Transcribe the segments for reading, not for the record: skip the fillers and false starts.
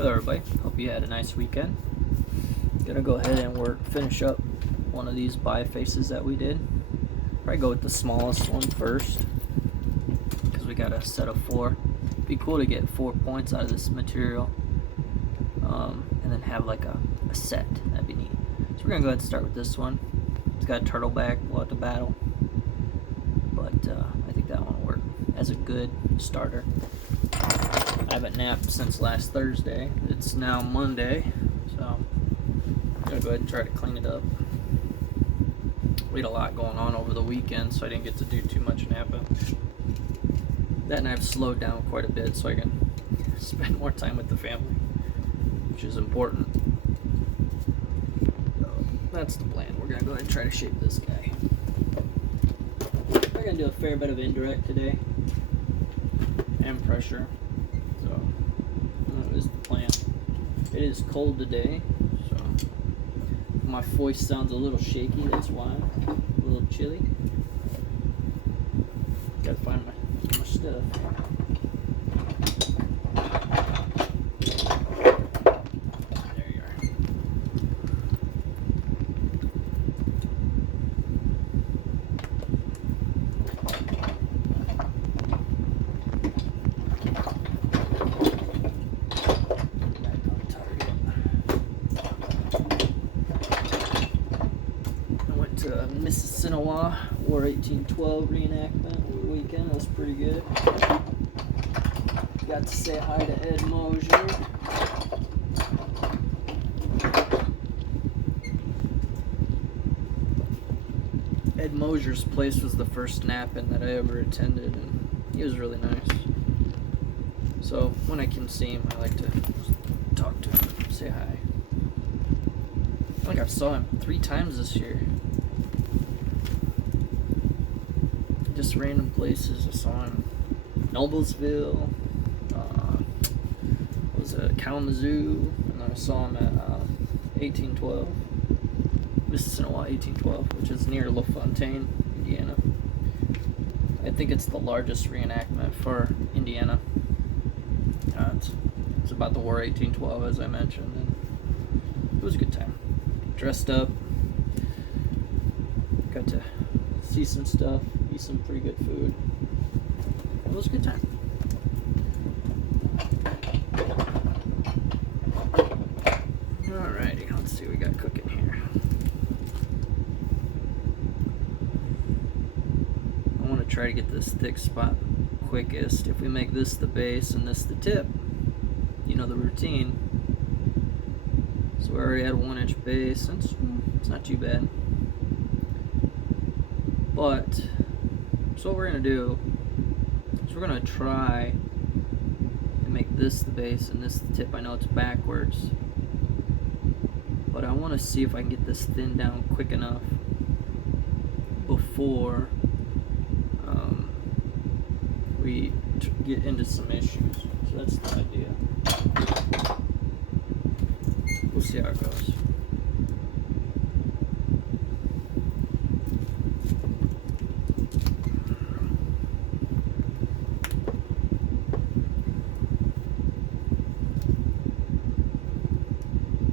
Hello everybody, hope you had a nice weekend. Gonna go ahead and finish up one of these bifaces that we did. Probably go with the smallest one first, because we got a set of 4. It'd be cool to get 4 points out of this material, and then have like a set. That'd be neat. So we're gonna go ahead and start with this one. It's got a turtle back, we'll have to battle, but I think that one will work as a good starter. I haven't napped since last Thursday. It's now Monday, so I'm gonna go ahead and try to clean it up. We had a lot going on over the weekend, so I didn't get to do too much napping. That, and I've slowed down quite a bit so I can spend more time with the family, which is important. So that's the plan. We're gonna go ahead and try to shape this guy. We're gonna do a fair bit of indirect today and pressure. So that is the plan. It is cold today, so my voice sounds a little shaky, that's why. A little chilly. Gotta find my stuff. There you are. Mississinawa War 1812 reenactment over the weekend. That was pretty good. Got to say hi to Ed Mosier. Ed Mosier's place was the first napping that I ever attended, and he was really nice. So when I can see him, I like to talk to him, say hi. I think I've saw him 3 times this year. Just random places. I saw him in Noblesville, was it Kalamazoo, and then I saw him at 1812, Mississinawa 1812, which is near LaFontaine, Indiana. I think it's the largest reenactment for Indiana. It's about the War 1812, as I mentioned, and it was a good time. Dressed up, got to see some stuff, eat some pretty good food. It was a good time. Alrighty, let's see what we got cooking here. I want to try to get this thick spot quickest. If we make this the base and this the tip, you know the routine. So we already had a 1-inch base, and it's not too bad. But, so what we're going to do is we're going to try and make this the base and this the tip. I know it's backwards, but I want to see if I can get this thinned down quick enough before we get into some issues. So that's the idea. We'll see how it goes.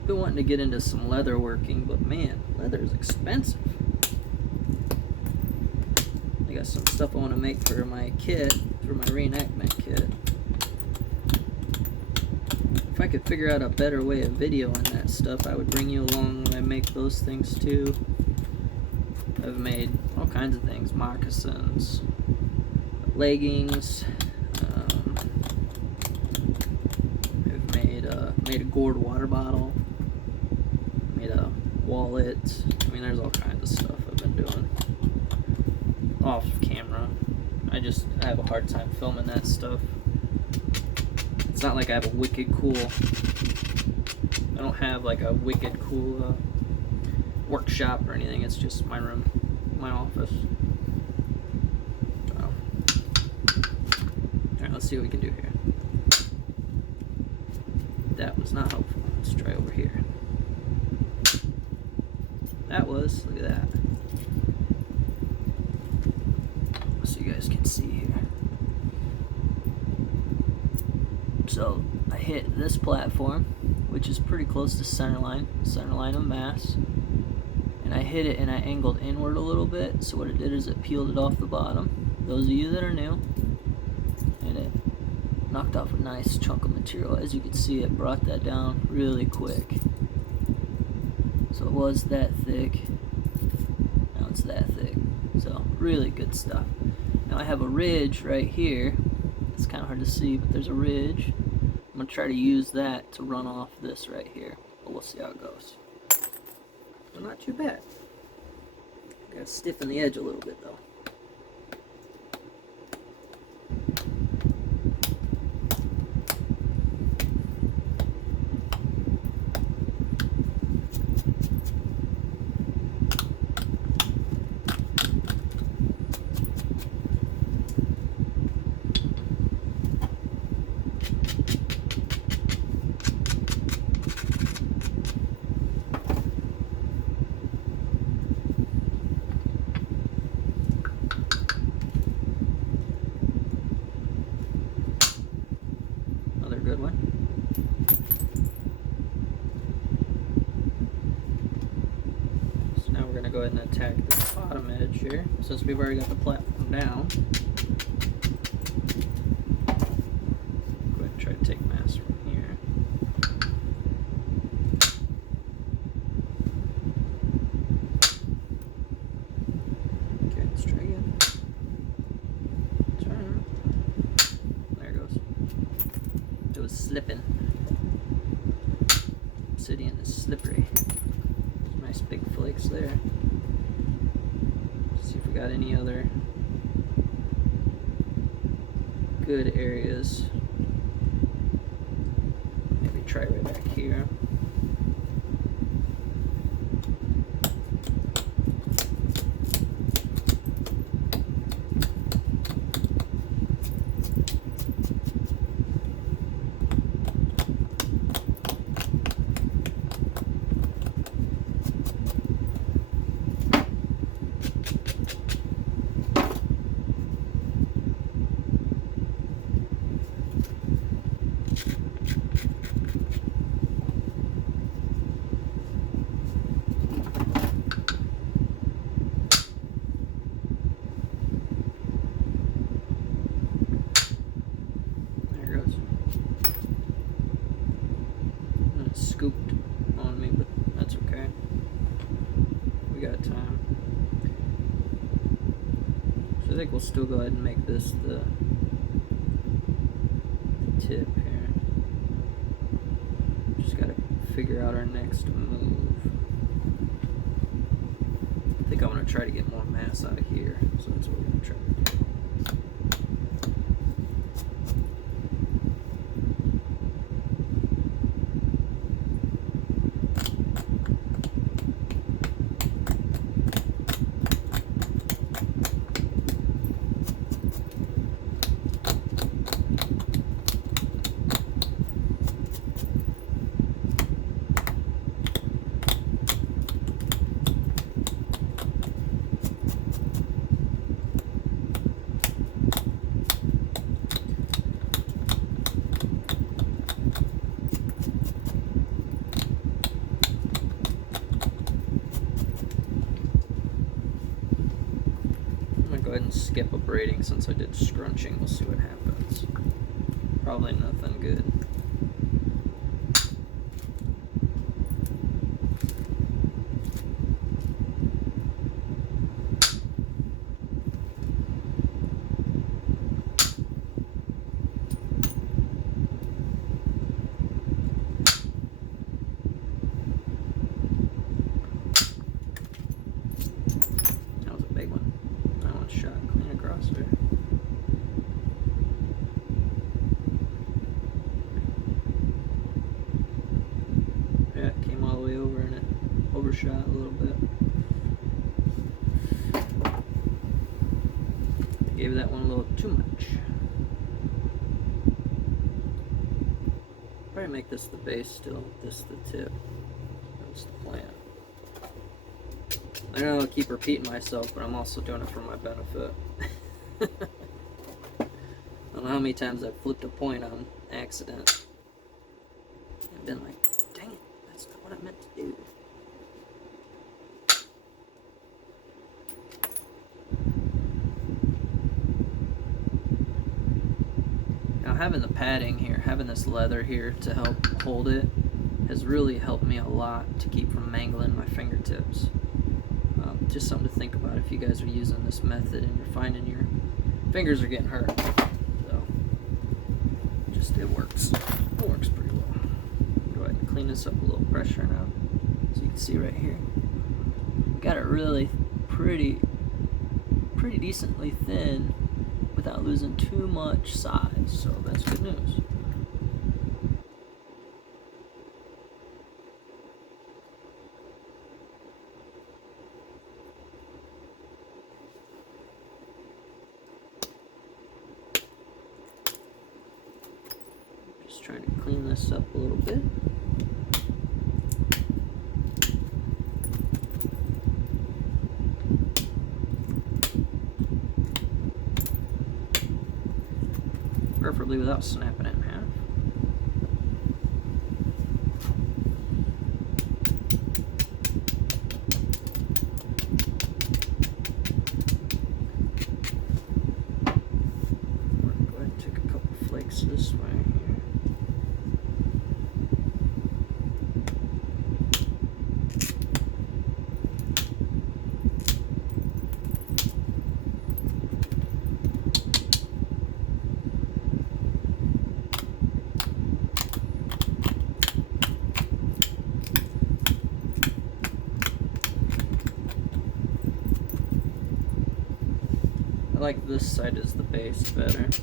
Been wanting to get into some leather working, but man, leather is expensive. I got some stuff I want to make for my kit, for my reenactment kit. If I could figure out a better way of videoing that stuff, I would bring you along when I make those things too. I've made all kinds of things, moccasins, leggings. I've made a gourd water bottle. Made a wallet. I mean, there's all kinds of stuff I've been doing off camera. I have a hard time filming that stuff. It's not like I have a wicked cool, I don't have like a wicked cool workshop or anything. It's just my room, my office. So, alright, let's see what we can do here. That was not helpful. Let's try over here. That was, look at that. So you guys can see here. So I hit this platform, which is pretty close to center line of mass, and I hit it and I angled inward a little bit, so what it did is it peeled it off the bottom. Those of you that are new, and it knocked off a nice chunk of material. As you can see, it brought that down really quick. So it was that thick, now it's that thick. So really good stuff. Now I have a ridge right here. It's kind of hard to see, but there's a ridge. I'm going to try to use that to run off this right here, but we'll see how it goes. So not too bad. Got to stiffen the edge a little bit though. Good one. So now we're going to go ahead and attack the bottom edge here, since we've already got the platform down. Go ahead and try to take mass from here. Okay, let's try again. Turn. There it goes. It was slipping. Obsidian is slippery. Nice big flakes there. Let's see if we got any other good areas. Maybe try right back here. Scooped on me, but that's okay. We got time. So I think we'll still go ahead and make this the tip here. Just gotta figure out our next move. I think I want to try to get more mass out of here, so that's what we're gonna try to do. Go ahead and skip a braiding since I did scrunching. We'll see what happens. Probably nothing good. Yeah, it came all the way over and it overshot a little bit. I gave that one a little too much. Probably make this the base still, this the tip. That's the plan. I know I keep repeating myself, but I'm also doing it for my benefit. I don't know how many times I've flipped a point on accident. been like, dang it, that's not what I meant to do. Now having the padding here, having this leather here to help hold it, has really helped me a lot to keep from mangling my fingertips. Just something to think about if you guys are using this method and you're finding your fingers are getting hurt. So, just it works. It works pretty well. Go ahead and clean this up a little pressure now. So you can see right here, got it really pretty decently thin without losing too much size. So that's good news. Trying to clean this up a little bit. Preferably without snapping it in half. Go ahead and take a couple flakes this way. I like this side as the base better. So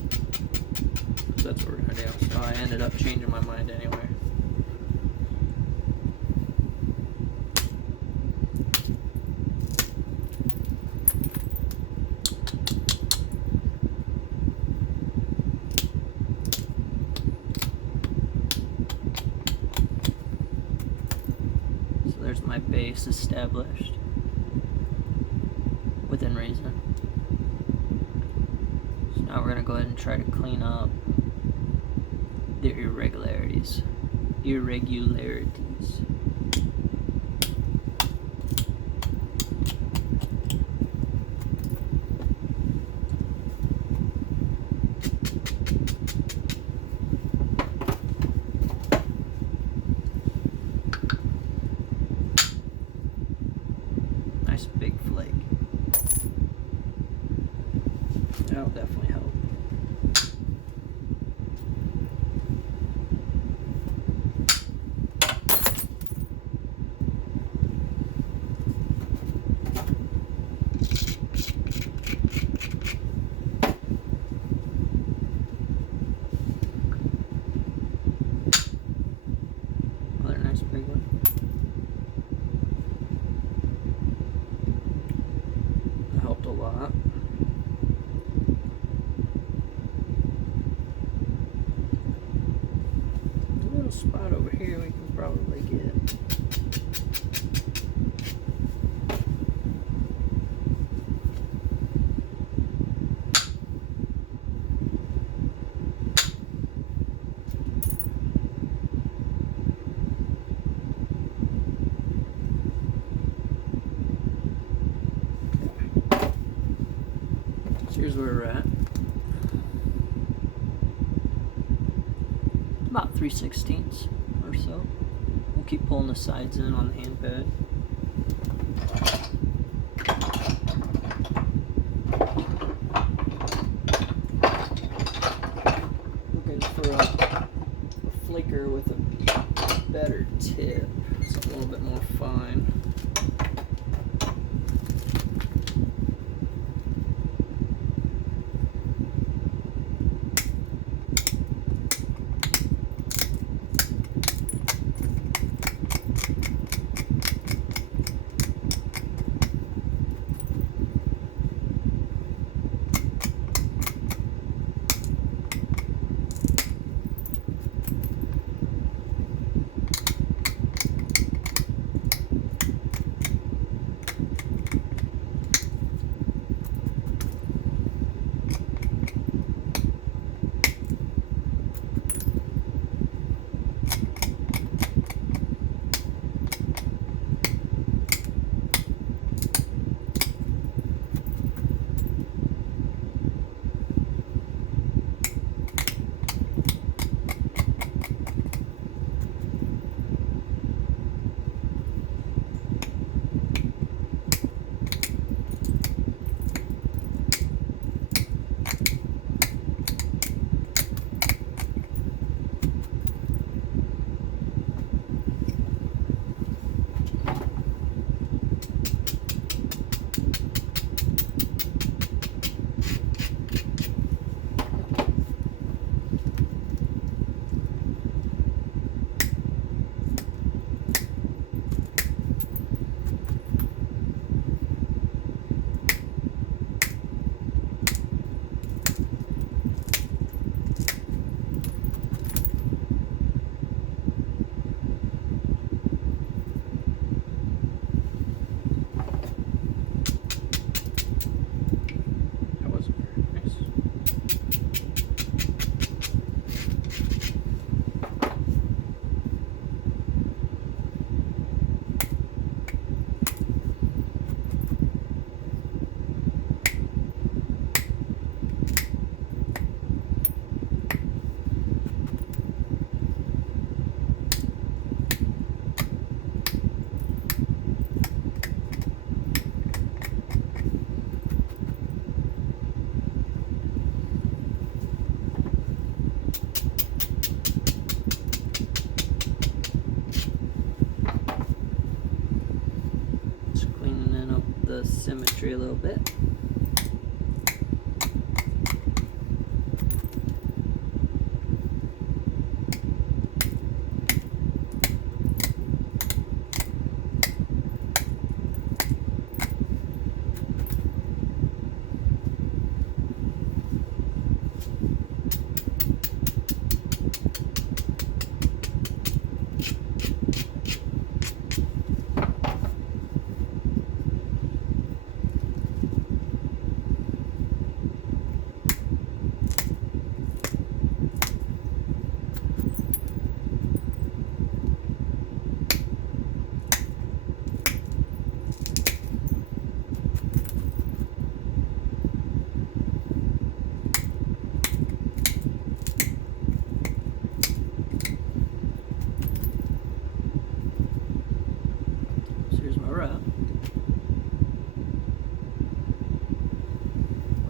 that's what we're gonna do. So I ended up changing my mind anyway. So there's my base established within reason. Now we're going to go ahead and try to clean up the irregularities. Nice big flake. That'll definitely help. Another nice big one. That helped a lot. Spot over here we can probably get. So here's where we're at. About 3/16 or so. We'll keep pulling the sides in on the hand pad. Looking for a flicker with a better tip. It's a little bit more fine. the symmetry a little bit.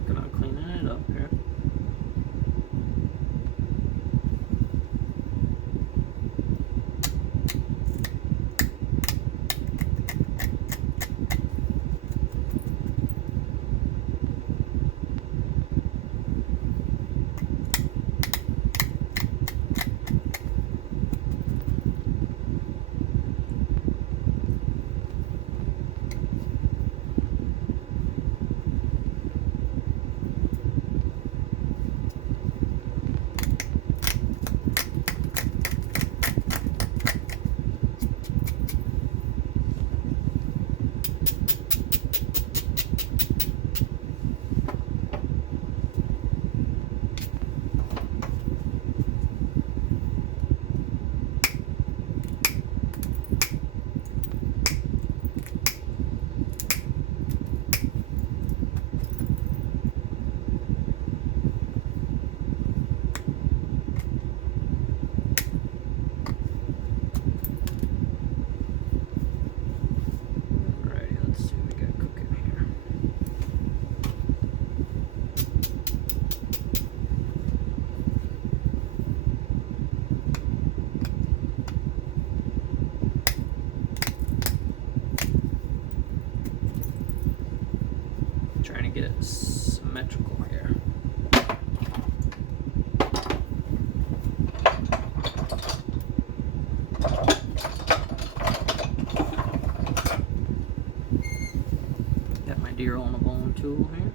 Working on cleaning it up here. Trying to get it symmetrical here. Got my deer on the bone tool here.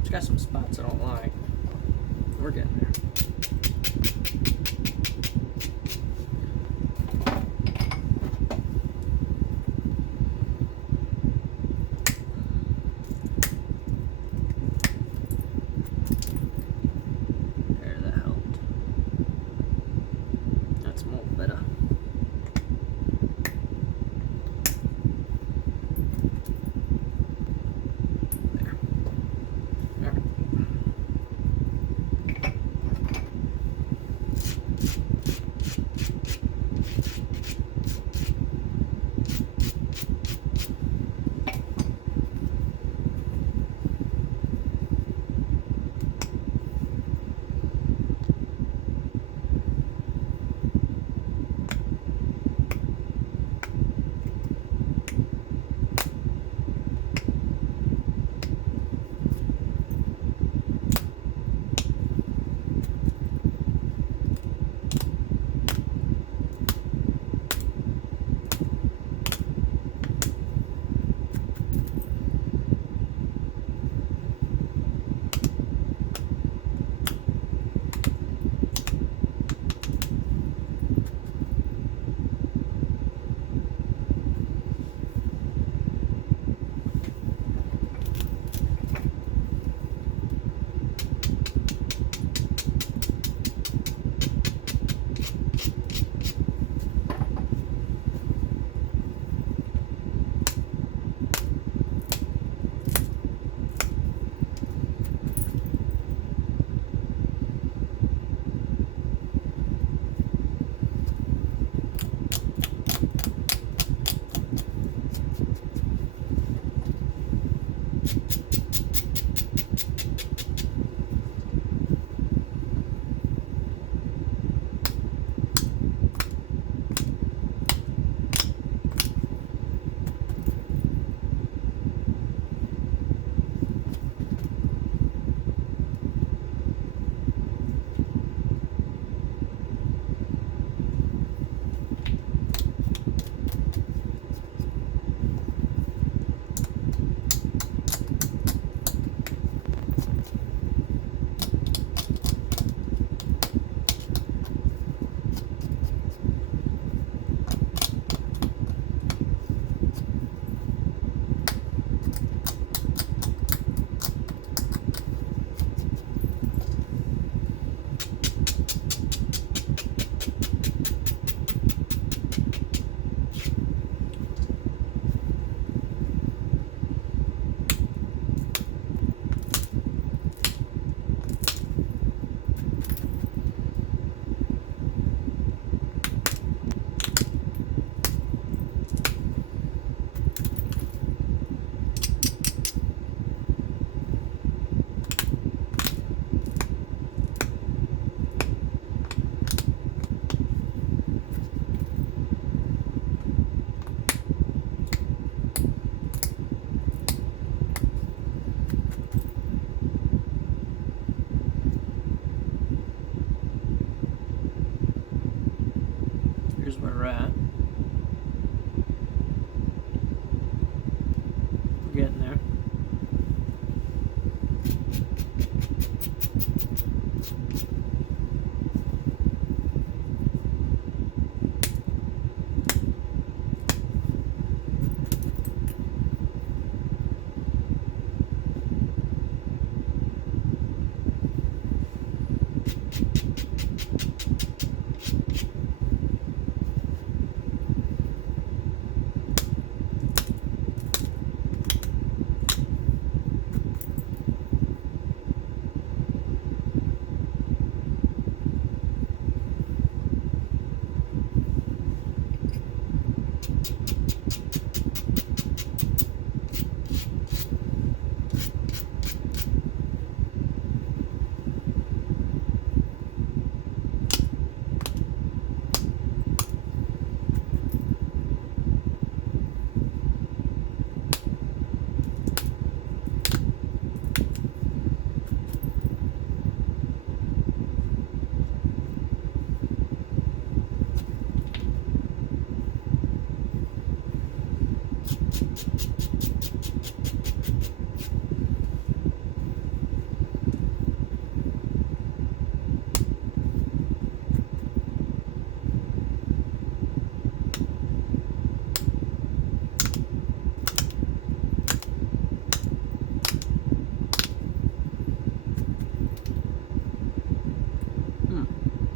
It's got some spots I don't like. We're getting there.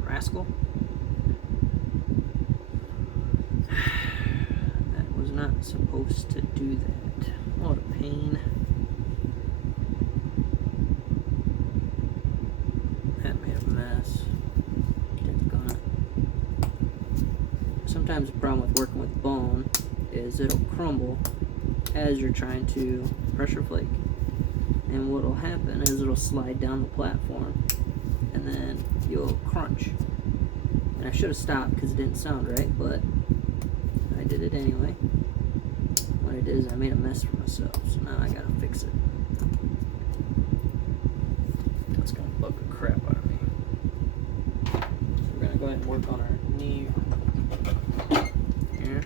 Rascal. That was not supposed to do that. What a pain. That made a mess. Sometimes the problem with working with bone is it'll crumble as you're trying to pressure flake. And what'll happen is it'll slide down the platform and then you'll crunch. And I should have stopped because it didn't sound right, but I did it anyway. What I did is I made a mess for myself, so now I gotta fix it. That's gonna bug the crap out of me. So we're gonna go ahead and work on our knee here.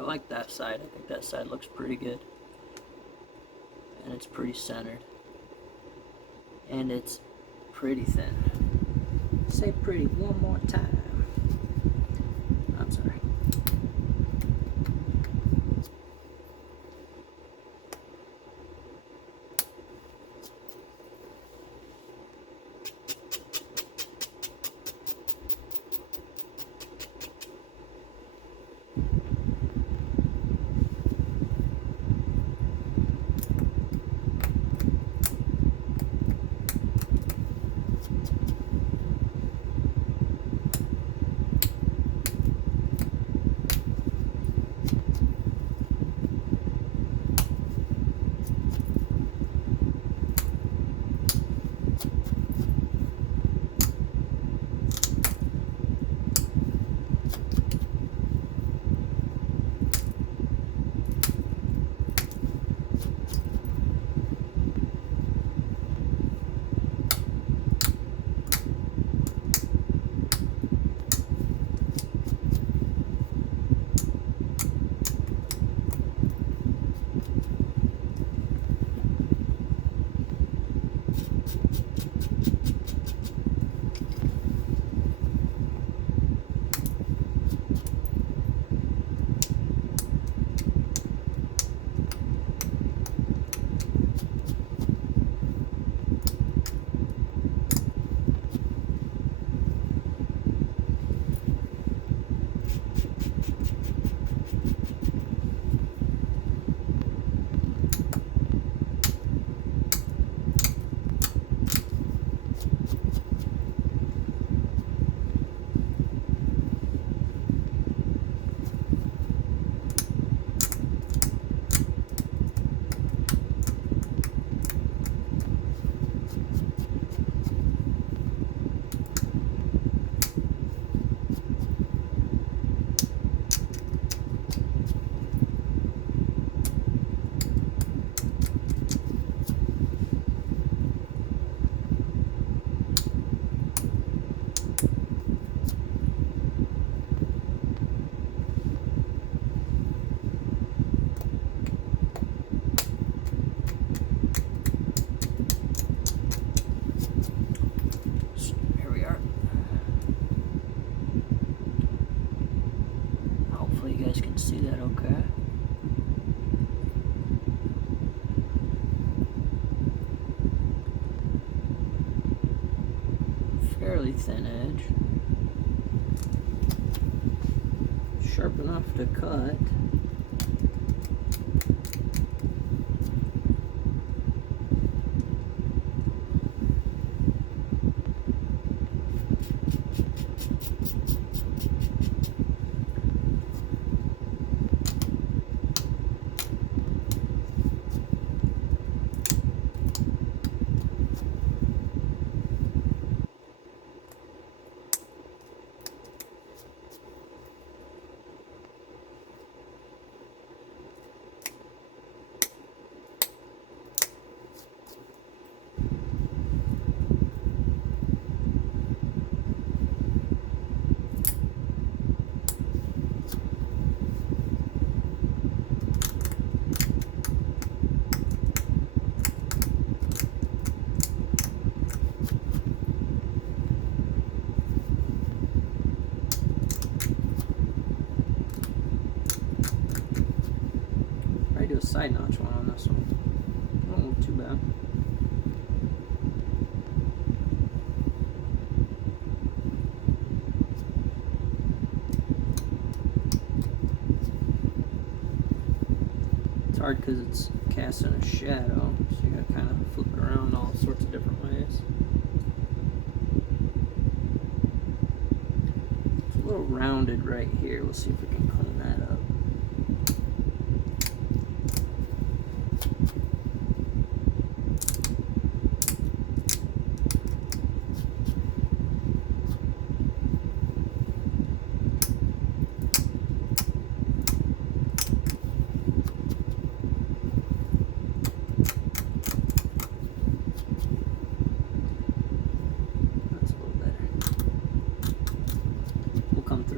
Like that side. I think that side looks pretty good. And it's pretty centered. And it's pretty thin. Say pretty one more time. I'm sorry. See that okay? Fairly thin edge. Sharp enough to cut. Do a side notch one on this one. Won't look too bad. It's hard because it's casting a shadow, so you gotta kind of flip it around all sorts of different ways. It's a little rounded right here. We'll see if we can clean that up.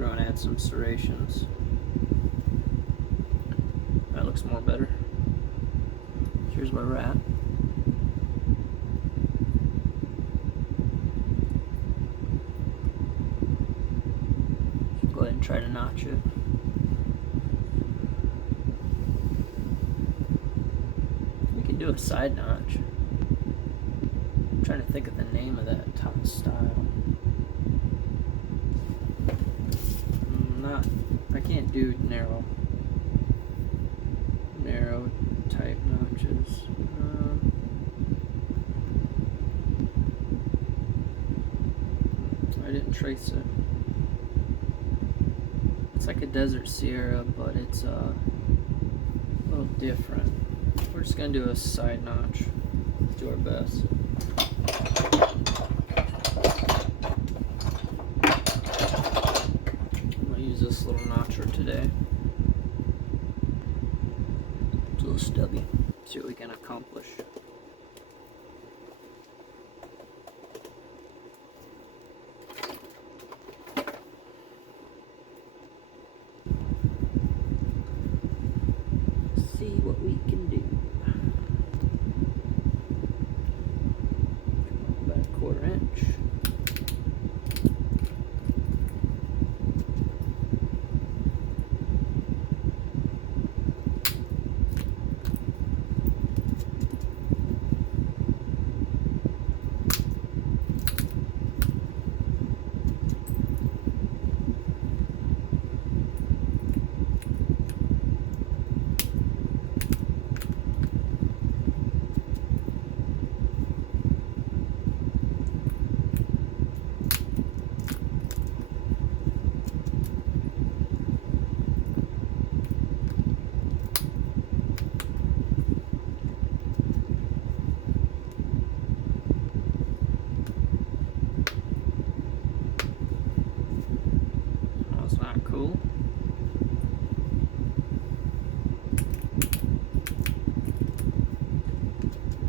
And add some serrations. That looks more better. Here's where we're at. Go ahead and try to notch it. We can do a side notch. I'm trying to think of the name of that top style. I can't do narrow type notches. I didn't trace it. It's like a Desert Sierra, but it's a little different. We're just gonna do a side notch. Do our best. This little notcher today. It's a little stubby. See what we can accomplish. See what we can do.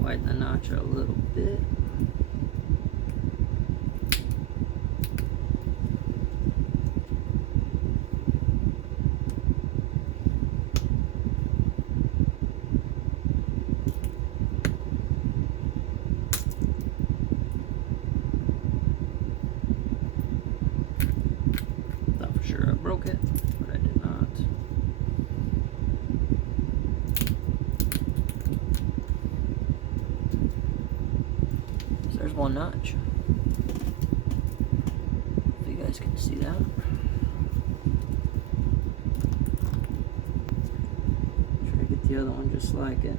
widen the notch a little bit. Thought for sure I broke it, but I did not. So there's one notch. If you guys can see that. Try to get the other one just like it.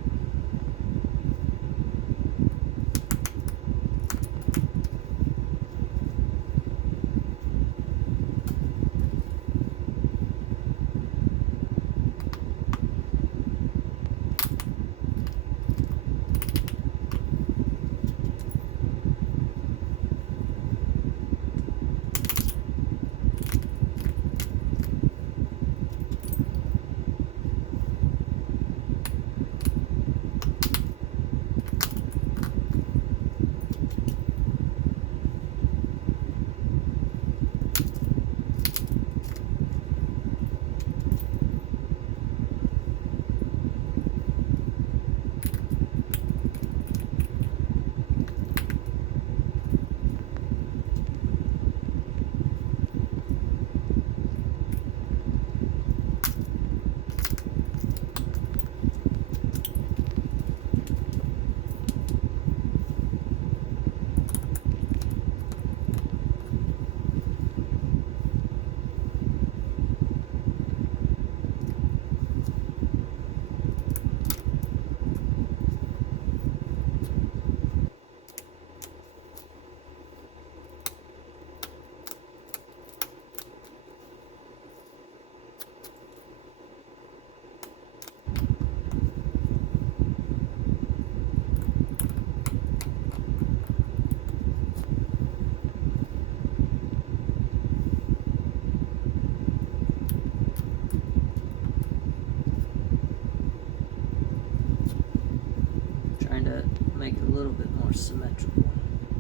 Trying to make it a little bit more symmetrical.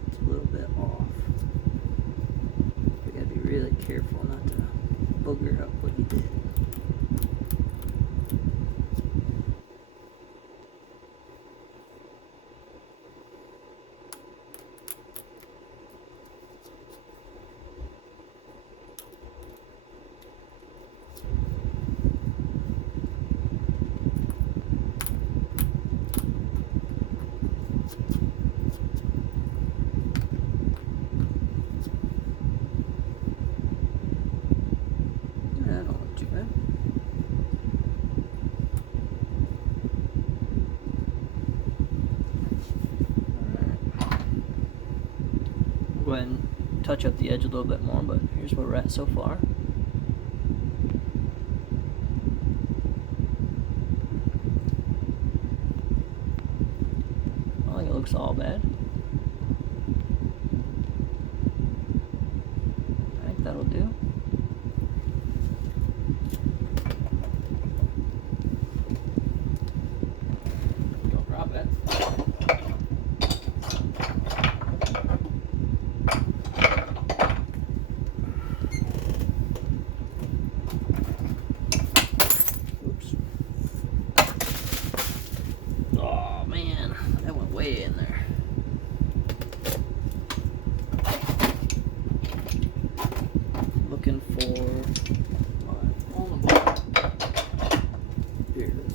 It's a little bit off. You gotta be really careful not to booger up what you did. Go ahead and touch up the edge a little bit more, but here's where we're at so far. I don't think it looks all bad. I think that'll do. Don't drop it. Way in there. Looking for my almond. Here it is.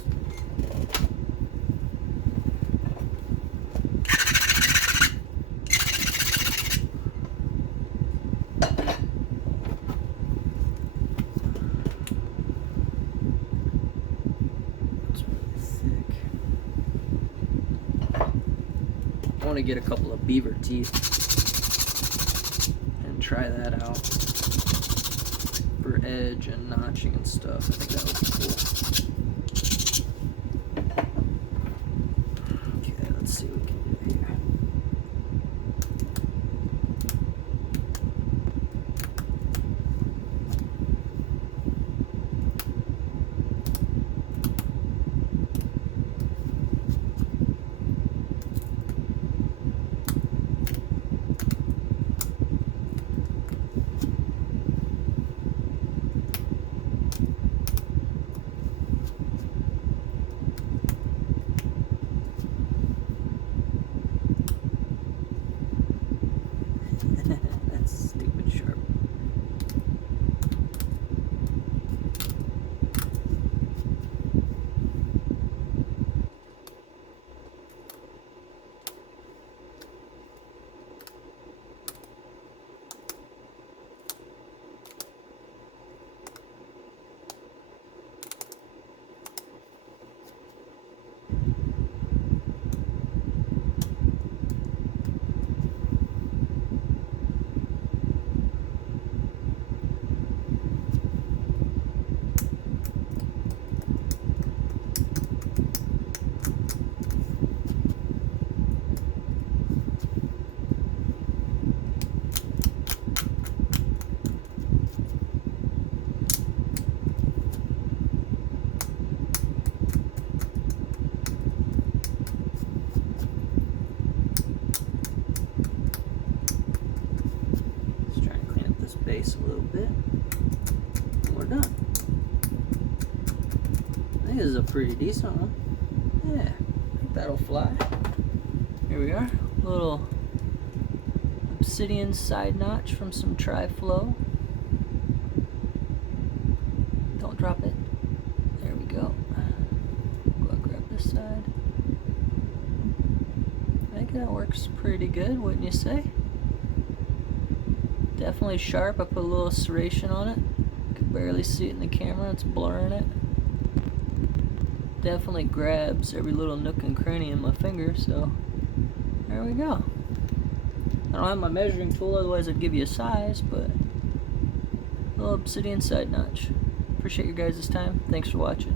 It's really thick. I want to get a couple of beaver teeth and try that out for edge and notching and stuff. I think that would be cool. Okay, let's see what we can do here. face a little bit. And we're done. I think this is a pretty decent one. Yeah, I think that'll fly. Here we are. Little Obsidian Side Notch from some Tri-Flow. Don't drop it. There we go. Go and grab this side. I think that works pretty good, wouldn't you say? Definitely sharp. I put a little serration on it. You can barely see it in the camera, it's blurring it. Definitely grabs every little nook and cranny in my finger, so there we go. I don't have my measuring tool, otherwise I'd give you a size, but little Obsidian Side Notch. Appreciate your guys' time. Thanks for watching.